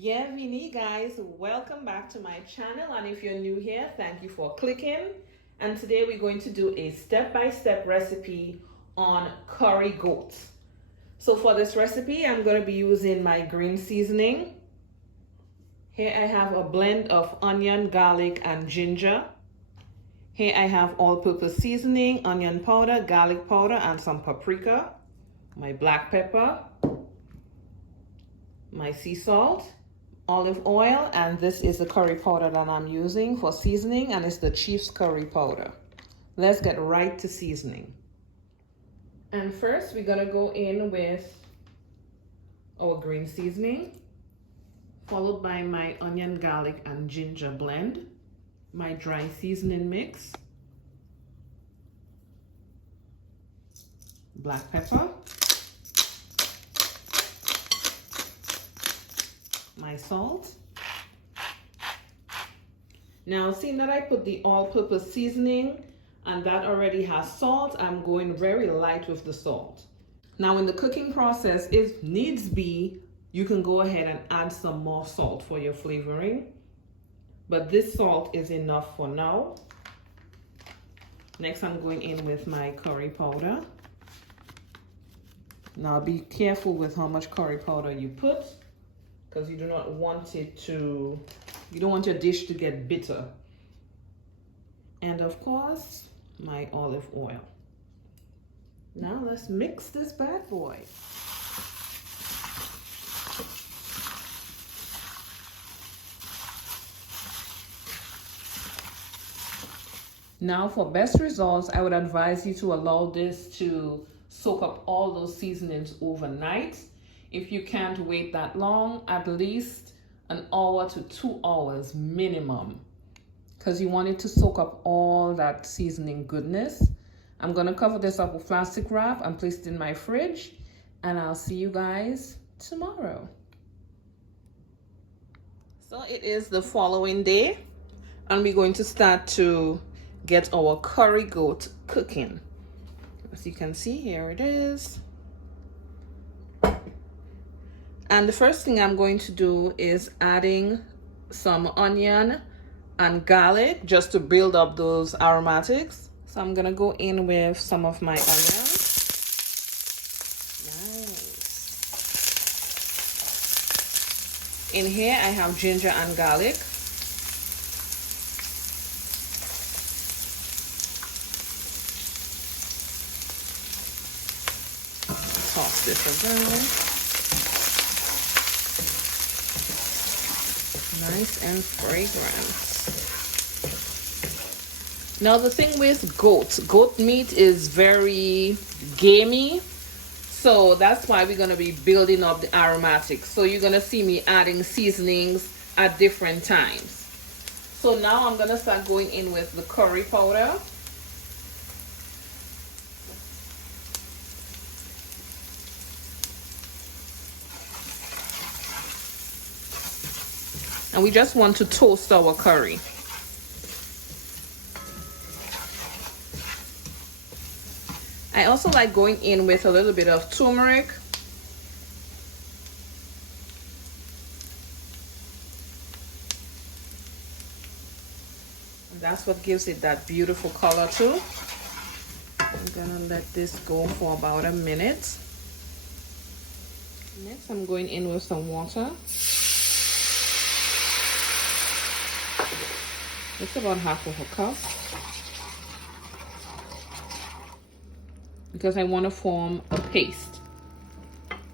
Bienvenue guys, welcome back to my channel, and if you're new here, thank you for clicking. And today we're going to do a step-by-step recipe on curry goat. So for this recipe, I'm going to be using my green seasoning. Here I have a blend of onion, garlic, and ginger. Here I have all-purpose seasoning, onion powder, garlic powder, and some paprika. My black pepper, my sea salt, olive oil, and this is the curry powder that I'm using for seasoning, and it's the Chief's curry powder. Let's get right to seasoning. And first we're gonna go in with our green seasoning, followed by my onion, garlic, and ginger blend, my dry seasoning mix, black pepper, my salt. Now, seeing that I put the all-purpose seasoning and that already has salt, I'm going very light with the salt. Now, in the cooking process, if needs be, you can go ahead and add some more salt for your flavoring, but this salt is enough for now. Next, I'm going in with my curry powder. Now, be careful with how much curry powder you put, because you do not want it to, you don't want your dish to get bitter. And of course, my olive oil. Now let's mix this bad boy. Now for best results, I would advise you to allow this to soak up all those seasonings overnight. If you can't wait that long, at least an hour to 2 hours minimum, because you want it to soak up all that seasoning goodness. I'm gonna cover this up with plastic wrap and place it in my fridge, and I'll see you guys tomorrow. So it is the following day, and we're going to start to get our curry goat cooking. As you can see, here it is. And the first thing I'm going to do is adding some onion and garlic just to build up those aromatics. So I'm gonna go in with some of my onions. Nice. In here I have ginger and garlic. Toss this around. Nice and fragrant. Now the thing with goat meat is very gamey, so that's why we're going to be building up the aromatics. So you're going to see me adding seasonings at different times. So now I'm going to start going in with the curry powder. And we just want to toast our curry. I also like going in with a little bit of turmeric. And that's what gives it that beautiful color too. I'm gonna let this go for about a minute. Next, I'm going in with some water. It's about half of a cup, because I want to form a paste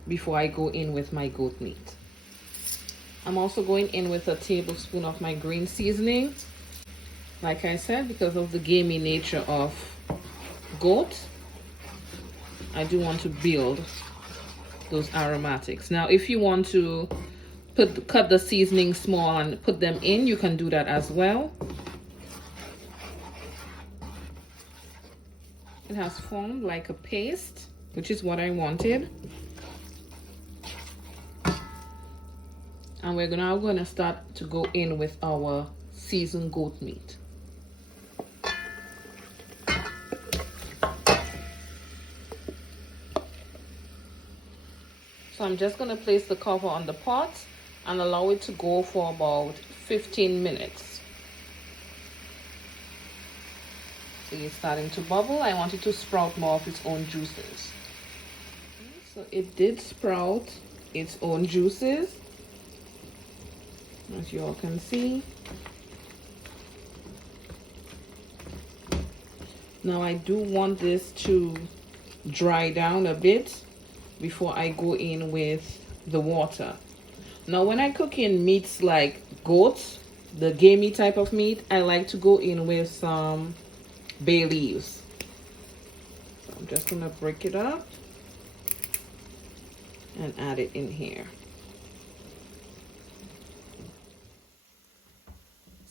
before I go in with my goat meat. I'm also going in with a tablespoon of my green seasoning. Like I said, because of the gamey nature of goat, I do want to build those aromatics. Now, if you want to cut the seasoning small and put them in, you can do that as well. It has formed like a paste, which is what I wanted. And we're now going to start to go in with our seasoned goat meat. So I'm just going to place the cover on the pot and allow it to go for about 15 minutes. See, it's starting to bubble. I want it to sprout more of its own juices. So it did sprout its own juices, as you all can see. Now I do want this to dry down a bit before I go in with the water. Now when I cook in meats like goats, the gamey type of meat, I like to go in with some bay leaves. So I'm just gonna break it up and add it in here.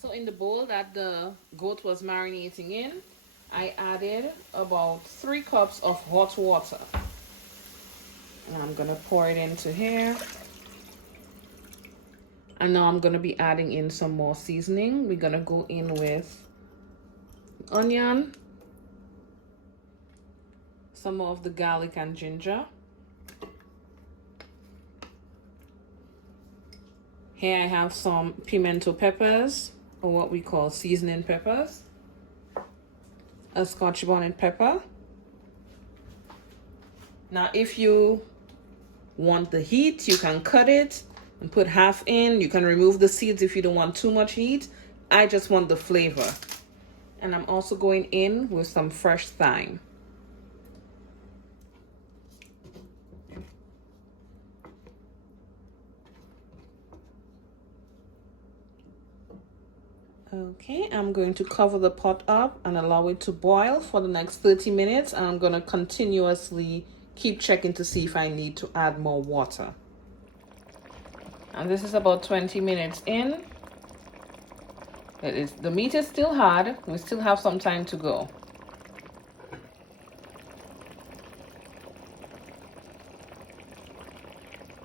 So in the bowl that the goat was marinating in, I added about 3 cups of hot water. And I'm gonna pour it into here. And now I'm gonna be adding in some more seasoning. We're gonna go in with onion, some of the garlic and ginger. Here I have some pimento peppers, or what we call seasoning peppers, a scotch bonnet pepper. Now if you want the heat, you can cut it and put half in. You can remove the seeds if you don't want too much heat. I just want the flavor. And I'm also going in with some fresh thyme. Okay, I'm going to cover the pot up and allow it to boil for the next 30 minutes. And I'm going to continuously keep checking to see if I need to add more water. And this is about 20 minutes in. The meat is still hard. We still have some time to go.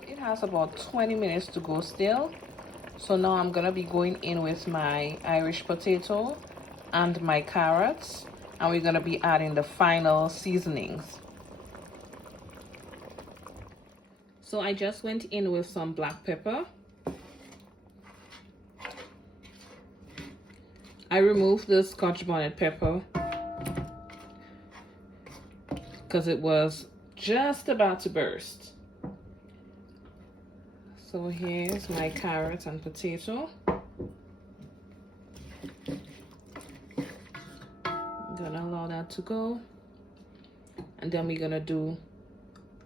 It has about 20 minutes to go still. So now I'm gonna be going in with my Irish potato and my carrots, and we're gonna be adding the final seasonings. So I just went in with some black pepper. I removed the scotch bonnet pepper because it was just about to burst. So here's my carrots and potato. I'm gonna allow that to go. And then we're gonna do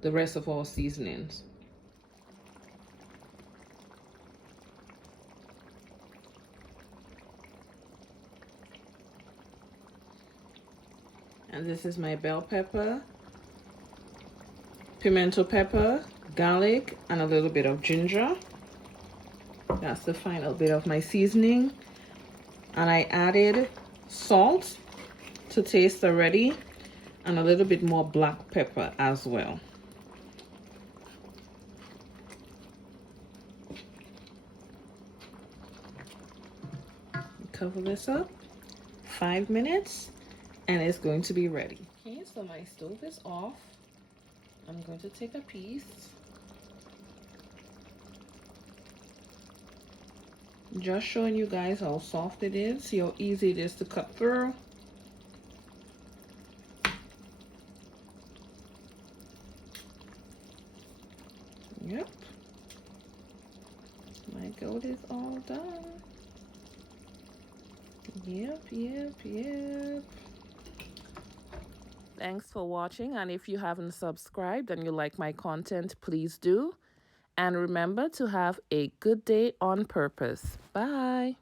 the rest of our seasonings. And this is my bell pepper, pimento pepper, garlic, and a little bit of ginger. That's the final bit of my seasoning. And I added salt to taste already, and a little bit more black pepper as well. Cover this up 5 minutes and it's going to be ready. Okay, so my stove is off. I'm going to take a piece. Just showing you guys how soft it is, see how easy it is to cut through. Yep. My goat is all done. Yep. Thanks for watching, and if you haven't subscribed and you like my content, please do. And remember to have a good day on purpose. Bye.